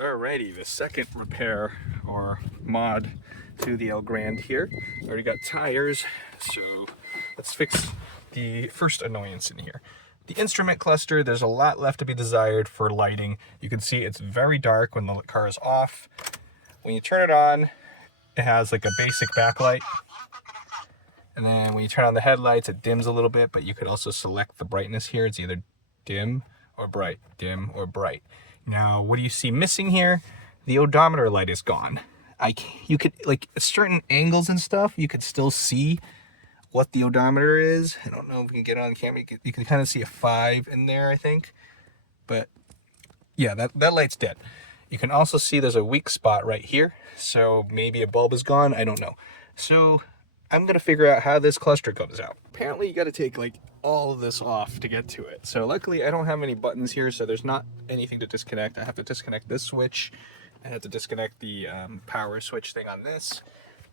Alrighty, the second repair or mod to the Elgrand here. Already got tires, so let's fix the first annoyance in here. The instrument cluster, there's a lot left to be desired for lighting. You can see it's very dark when the car is off. When you turn it on, it has like a basic backlight. And then when you turn on the headlights, it dims a little bit, but you could also select the brightness here. It's either dim or bright, dim or bright. Now, what do you see missing here? The odometer light is gone. You could, like, at certain angles and stuff, you could still see what the odometer is. I don't know if we can get it on camera. You can kind of see a 5 in there, I think. But yeah, that light's dead. You can also see there's a weak spot right here. So maybe a bulb is gone. I don't know. So I'm going to figure out how this cluster comes out. Apparently you got to take like all of this off to get to it. So luckily I don't have any buttons here, so there's not anything to disconnect. I have to disconnect this switch. I have to disconnect the power switch thing on this.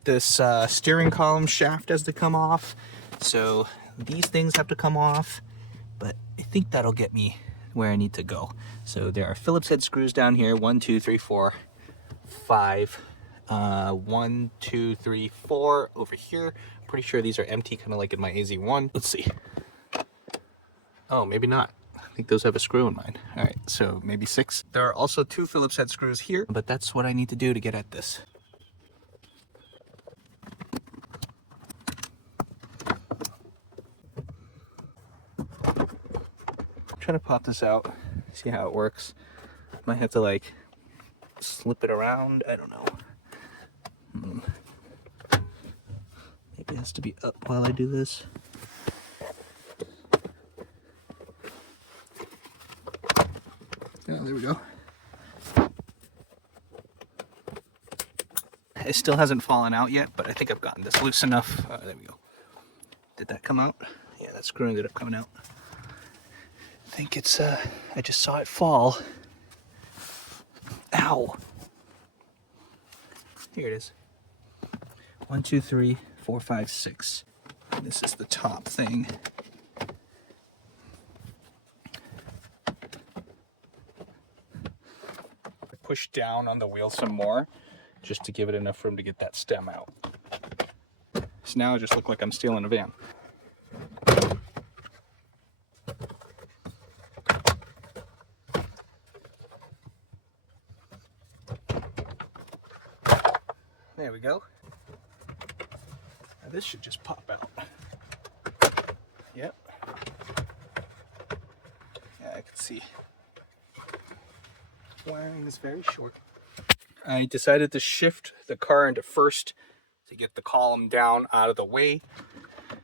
This steering column shaft has to come off. So these things have to come off, but I think that'll get me where I need to go. So there are Phillips head screws down here. 1, 2, 3, 4, 5. 1, 2, 3, 4 over here. Pretty sure these are empty, kind of like in my AZ1. Let's see. Oh, maybe not. I think those have a screw in mine. All right, so maybe 6. There are also 2 Phillips head screws here, but that's what I need to do to get at this. I'm trying to pop this out, see how it works. Might have to like slip it around. I don't know. Maybe it has to be up while I do this. Oh, there we go. It still hasn't fallen out yet, but I think I've gotten this loose enough. There we go. Did that come out? Yeah, that screw ended up coming out. I think it's, I just saw it fall. Ow. Here it is. 1, 2, 3, 4, 5, 6. This is the top thing. Push down on the wheel some more, just to give it enough room to get that stem out. So now I just look like I'm stealing a van. There we go. Now this should just pop out. Yep. Yeah, I can see. Wiring is very short. I decided to shift the car into first to get the column down out of the way.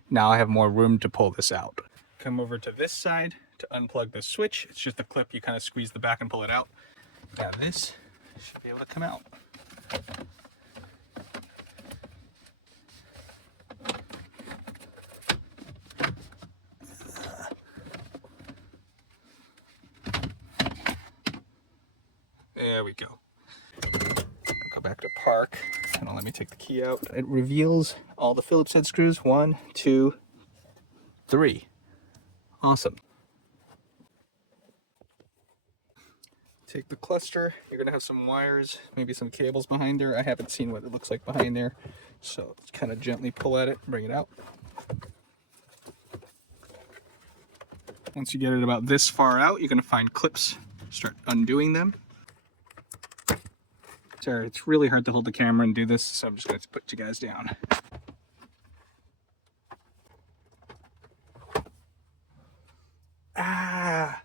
Now I have more room to pull this out. Come over to this side to unplug the switch. It's just a clip, you kind of squeeze the back and pull it out. Now this should be able to come out. There we go. Go back to park. It'll let me take the key out. It reveals all the Phillips head screws. 1, 2, 3. Awesome. Take the cluster. You're gonna have some wires, maybe some cables behind there. I haven't seen what it looks like behind there. So let's kind of gently pull at it, bring it out. Once you get it about this far out, you're gonna find clips. Start undoing them. Sorry, it's really hard to hold the camera and do this, so I'm just going to put you guys down. Ah!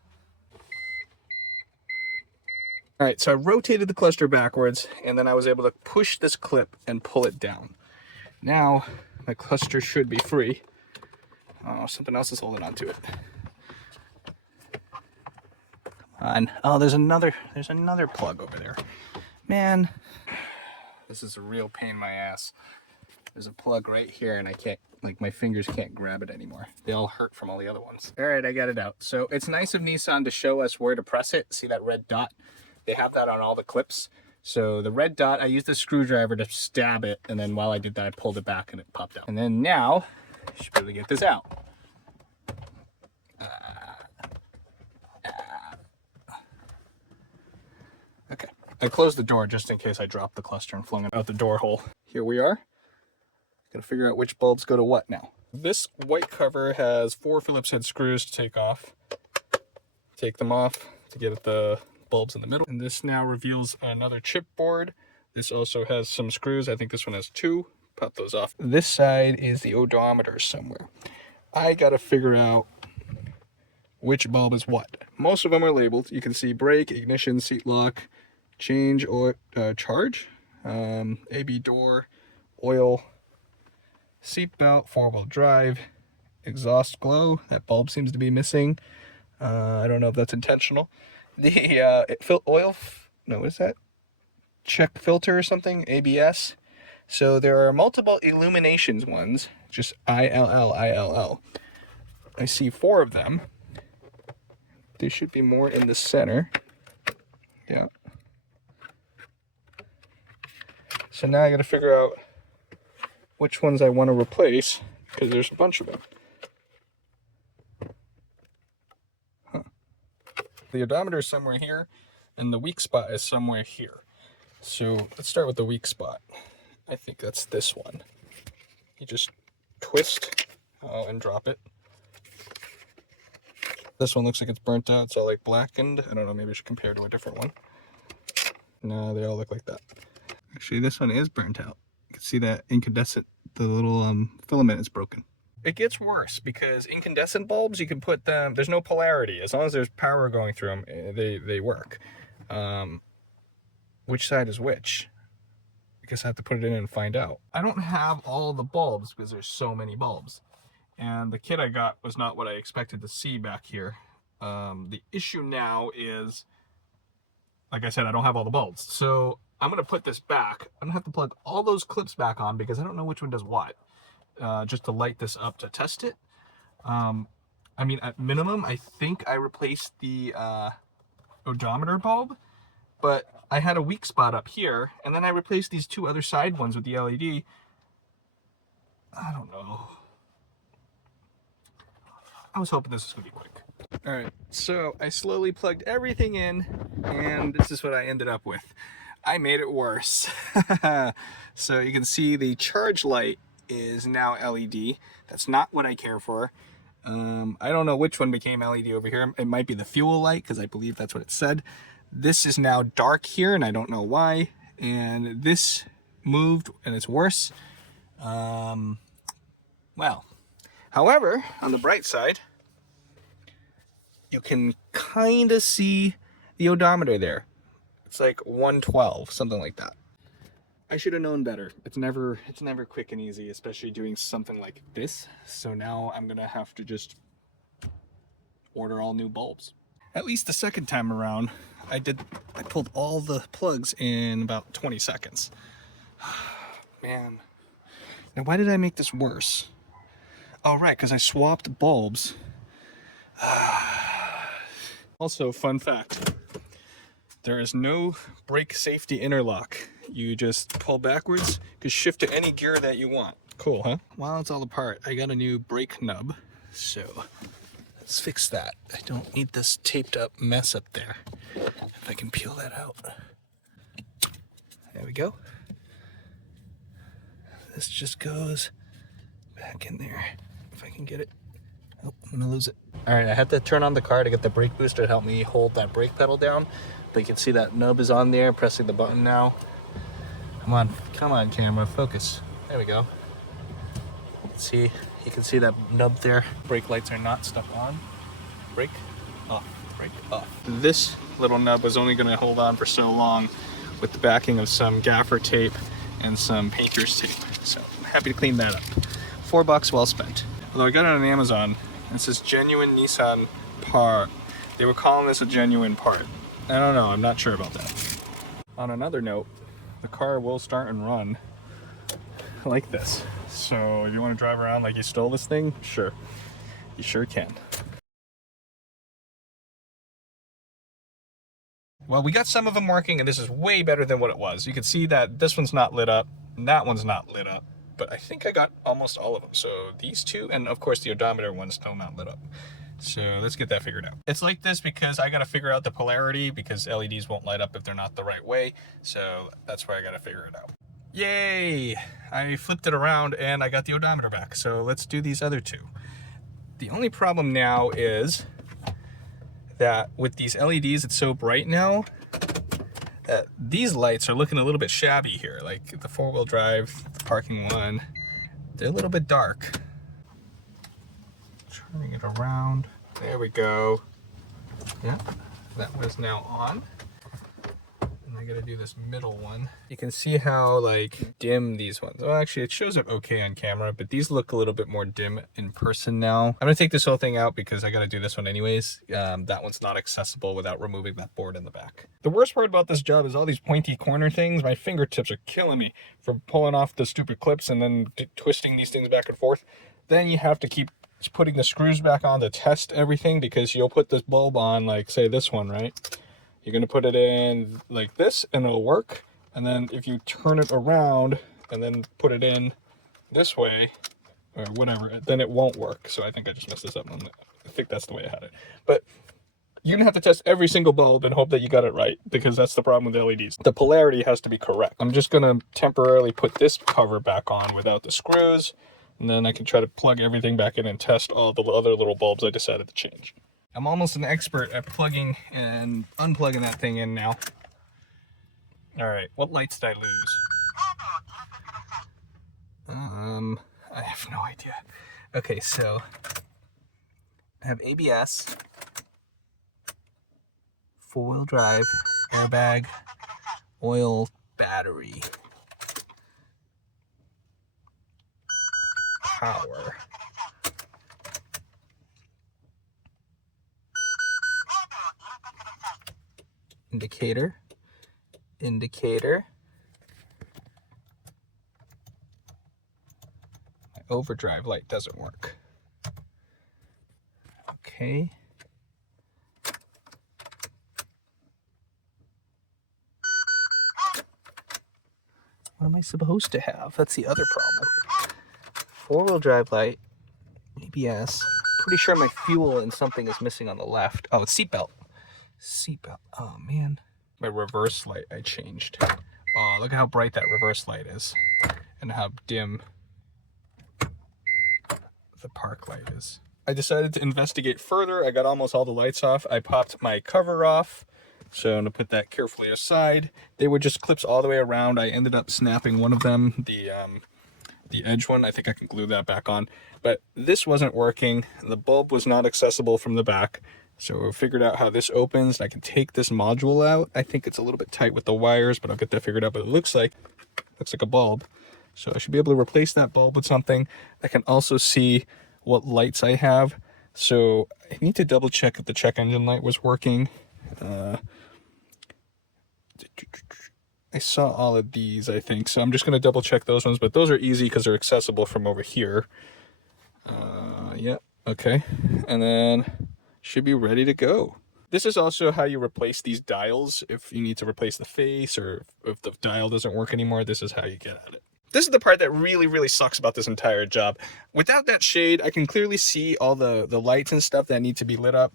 Alright, so I rotated the cluster backwards, and then I was able to push this clip and pull it down. Now, my cluster should be free. Oh, something else is holding on to it. Come on. Oh, there's another plug over there. Man, this is a real pain in my ass. There's a plug right here and I can't, like my fingers can't grab it anymore. They all hurt from all the other ones. All right, I got it out. So it's nice of Nissan to show us where to press it. See that red dot? They have that on all the clips. So the red dot, I used a screwdriver to stab it. And then while I did that, I pulled it back and it popped out. And then now, I should be able to get this out. Okay. I closed the door just in case I dropped the cluster and flung it out the door hole. Here we are. Gotta figure out which bulbs go to what now. This white cover has 4 Phillips head screws to take off. Take them off to get at the bulbs in the middle. And this now reveals another chipboard. This also has some screws. I think this one has 2. Pop those off. This side is the odometer somewhere. I gotta figure out which bulb is what. Most of them are labeled. You can see brake, ignition, seat lock, change or charge, AB door, oil, seat belt, 4-wheel drive, exhaust glow. That bulb seems to be missing. I don't know if that's intentional. The what is that? Check filter or something, ABS. So there are multiple illuminations ones, just ILL, ILL. I see 4 of them. There should be more in the center. Yeah. So now I gotta figure out which ones I want to replace, because there's a bunch of them. Huh. The odometer is somewhere here, and the weak spot is somewhere here. So let's start with the weak spot. I think that's this one. You just twist and drop it. This one looks like it's burnt out. It's all like blackened. I don't know, maybe I should compare to a different one. No, they all look like that. Actually, this one is burnt out. You can see that incandescent, the little filament is broken. It gets worse because incandescent bulbs, you can put them, there's no polarity. As long as there's power going through them, they work. Which side is which? I guess I have to put it in and find out. I don't have all the bulbs because there's so many bulbs. And the kit I got was not what I expected to see back here. The issue now is, like I said, I don't have all the bulbs. So I'm gonna put this back. I'm gonna have to plug all those clips back on because I don't know which one does what. Just to light this up to test it. I mean, at minimum, I think I replaced the odometer bulb, but I had a weak spot up here, and then I replaced these 2 other side ones with the LED. I don't know. I was hoping this was gonna be quick. All right, so I slowly plugged everything in, and this is what I ended up with. I made it worse. So you can see the charge light is now LED. That's not what I care for. I don't know which one became LED over here. It might be the fuel light, because I believe that's what it said. This is now dark here, and I don't know why. And this moved, and it's worse. Well, however, on the bright side, you can kind of see the odometer there. It's like 112, something like that. I should have known better. It's never quick and easy, especially doing something like this. So now I'm gonna have to just order all new bulbs. At least the second time around, I pulled all the plugs in about 20 seconds. Man. Now why did I make this worse? Oh right, because I swapped bulbs. Also, fun fact. There is no brake safety interlock. You just pull backwards, you can shift to any gear that you want. Cool, huh? While it's all apart, I got a new brake nub. So let's fix that. I don't need this taped up mess up there. If I can peel that out. There we go. This just goes back in there. If I can get it. Oh, I'm gonna lose it. All right, I had to turn on the car to get the brake booster to help me hold that brake pedal down. But you can see that nub is on there, pressing the button now. Come on camera, focus. There we go. See, you can see that nub there. Brake lights are not stuck on. Brake off, brake off. This little nub was only gonna hold on for so long with the backing of some gaffer tape and some painter's tape. So I'm happy to clean that up. $4 well spent. Although I got it on Amazon, it says genuine Nissan part. They were calling this a genuine part. I don't know, I'm not sure about that. On another note, the car will start and run like this. So if you want to drive around like you stole this thing, sure. You sure can. Well, we got some of them working, and this is way better than what it was. You can see that this one's not lit up, and that one's not lit up. But I think I got almost all of them. So these 2, and of course the odometer one's still not lit up. So let's get that figured out. It's like this because I got to figure out the polarity because LEDs won't light up if they're not the right way. So that's why I got to figure it out. Yay! I flipped it around and I got the odometer back. So let's do these other two. The only problem now is that with these LEDs, it's so bright now that these lights are looking a little bit shabby here. Like the four-wheel drive, the parking one, they're a little bit dark. Turning it around. There we go. Yep, that was now on. And I gotta do this middle one. You can see how like dim these ones. Well, actually it shows up okay on camera, but these look a little bit more dim in person now. I'm gonna take this whole thing out because I gotta do this one anyways. That one's not accessible without removing that board in the back. The worst part about this job is all these pointy corner things. My fingertips are killing me from pulling off the stupid clips and then twisting these things back and forth. Then you have to keep putting the screws back on to test everything because you'll put this bulb on, like say this one, right? You're gonna put it in like this and it'll work. And then if you turn it around and then put it in this way or whatever, then it won't work. So I think I just messed this up. I think that's the way I had it. But you're gonna have to test every single bulb and hope that you got it right because that's the problem with LEDs. The polarity has to be correct. I'm just gonna temporarily put this cover back on without the screws. And then I can try to plug everything back in and test all the other little bulbs I decided to change. I'm almost an expert at plugging and unplugging that thing in now. All right, what lights did I lose? I have no idea. Okay, so I have ABS, four-wheel drive, airbag, oil, battery, power, indicator, my overdrive light doesn't work. Okay. What am I supposed to have? That's the other problem. Four-wheel drive light, ABS. Pretty sure my fuel and something is missing on the left. Oh, it's seatbelt. Seatbelt. Oh, man. My reverse light I changed. Oh, look at how bright that reverse light is. And how dim the park light is. I decided to investigate further. I got almost all the lights off. I popped my cover off. So I'm gonna put that carefully aside. They were just clips all the way around. I ended up snapping one of them, the edge one. I think I can glue that back on. But this wasn't working. The bulb was not accessible from the back. So I figured out how this opens. I can take this module out. I think it's a little bit tight with the wires, but I'll get that figured out. But it looks like a bulb. So I should be able to replace that bulb with something. I can also see what lights I have. So I need to double check if the check engine light was working. I saw all of these, I think, so I'm just going to double check those ones, but those are easy because they're accessible from over here. Yeah, okay, and then should be ready to go. This is also how you replace these dials. If you need to replace the face or if the dial doesn't work anymore, this is how you get at it. This is the part that really sucks about this entire job. Without that shade, I can clearly see all the lights and stuff that need to be lit up.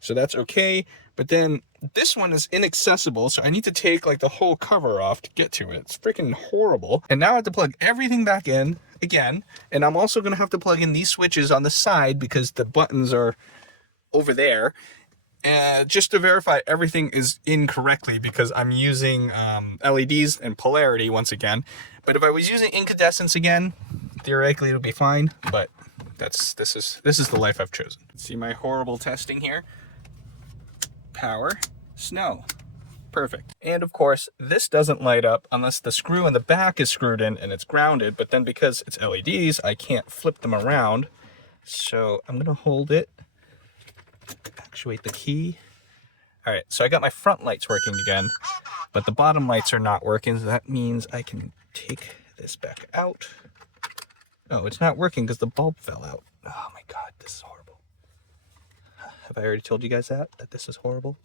So that's okay. But then this one is inaccessible. So I need to take like the whole cover off to get to it. It's freaking horrible. And now I have to plug everything back in again. And I'm also going to have to plug in these switches on the side because the buttons are over there. Just to verify everything is in correctly because I'm using LEDs and polarity once again. But if I was using incandescence again, theoretically it would be fine. But this is the life I've chosen. See my horrible testing here. Power, snow, perfect. And of course, this doesn't light up unless the screw in the back is screwed in and it's grounded. But then because it's LEDs, I can't flip them around. So I'm gonna hold it. Actuate the key. All right, so I got my front lights working again, but the bottom lights are not working, so that means I can take this back out. Oh, it's not working because the bulb fell out. Oh my God, this is horrible. Have I already told you guys that this is horrible?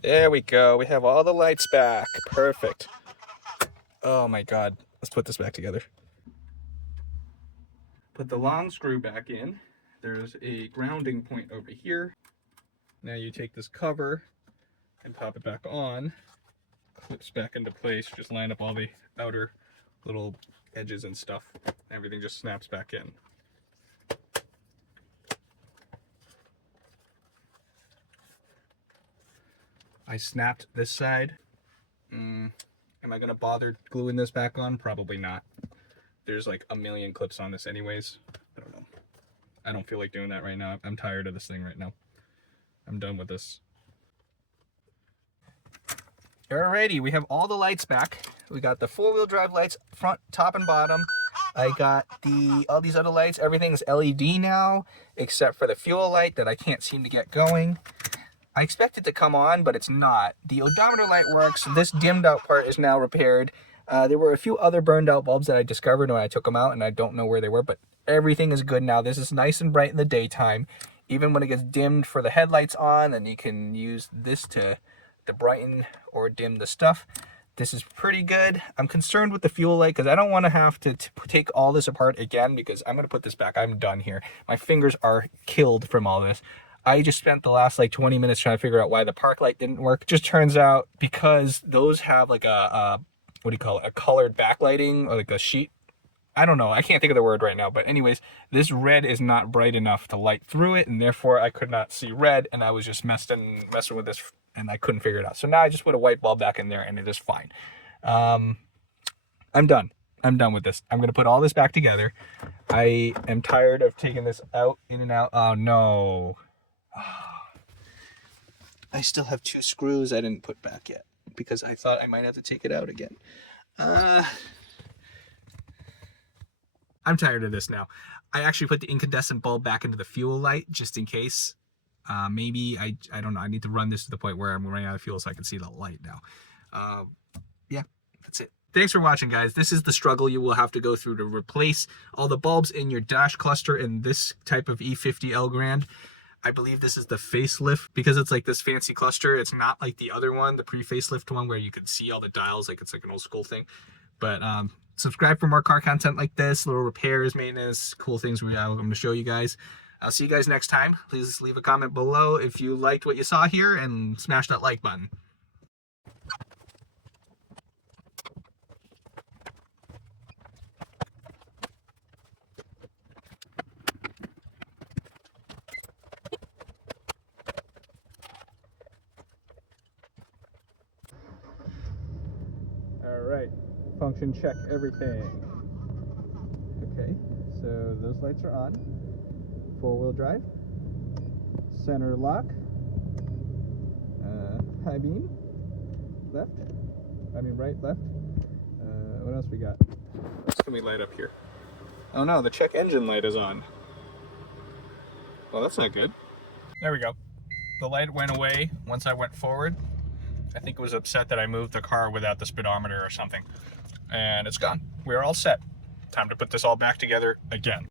There we go, we have all the lights back, perfect. Oh my God, let's put this back together. Put the long screw back in. there's a grounding point over here. Now you take this cover and pop it back on, clips back into place, just line up all the outer little edges and stuff. Everything just snaps back in. I snapped this side. Am I gonna bother gluing this back on? Probably not. There's like a million clips on this anyways. I don't know. I don't feel like doing that right now. I'm tired of this thing right now. I'm done with this. Alrighty, we have all the lights back. We got the four-wheel drive lights, front, top, and bottom. I got all these other lights. Everything's LED now, except for the fuel light that I can't seem to get going. I expect it to come on, but it's not. The odometer light works. This dimmed out part is now repaired. There were a few other burned out bulbs that I discovered when I took them out, and I don't know where they were, but everything is good now. This is nice and bright in the daytime. Even when it gets dimmed for the headlights on, and you can use this to brighten or dim the stuff. This is pretty good. I'm concerned with the fuel light because I don't want to have to take all this apart again, because I'm going to put this back. I'm done here. My fingers are killed from all this. I just spent the last like 20 minutes trying to figure out why the park light didn't work. Just turns out because those have like a what do you call it? A colored backlighting, or like a sheet. I don't know. I can't think of the word right now. But anyways, this red is not bright enough to light through it, and therefore I could not see red, and I was just messing with this, and I couldn't figure it out. So now I just put a white bulb back in there, and it is fine. I'm done. I'm done with this. I'm going to put all this back together. I am tired of taking this out, in and out. Oh, no. I still have 2 screws I didn't put back yet, because I thought I might have to take it out again. I'm tired of this now. I actually put the incandescent bulb back into the fuel light just in case. Maybe, I don't know. I need to run this to the point where I'm running out of fuel so I can see the light now. Yeah, that's it. Thanks for watching, guys. This is the struggle you will have to go through to replace all the bulbs in your dash cluster in this type of E50 Elgrand. I believe this is the facelift, because it's like this fancy cluster. It's not like the other one, the pre-facelift one, where you could see all the dials, like it's like an old school thing. But subscribe for more car content like this, little repairs, maintenance, cool things I'm going to show you guys. I'll see you guys next time. Please leave a comment below if you liked what you saw here, and smash that like button. Alright, function check everything. Okay, so those lights are on. 4-wheel drive, center lock, high beam, right, left. What else we got? What else can we light up here? Oh no, the check engine light is on. Well, that's not good. There we go. The light went away once I went forward. I think it was upset that I moved the car without the speedometer or something. And it's gone. We're all set. Time to put this all back together again.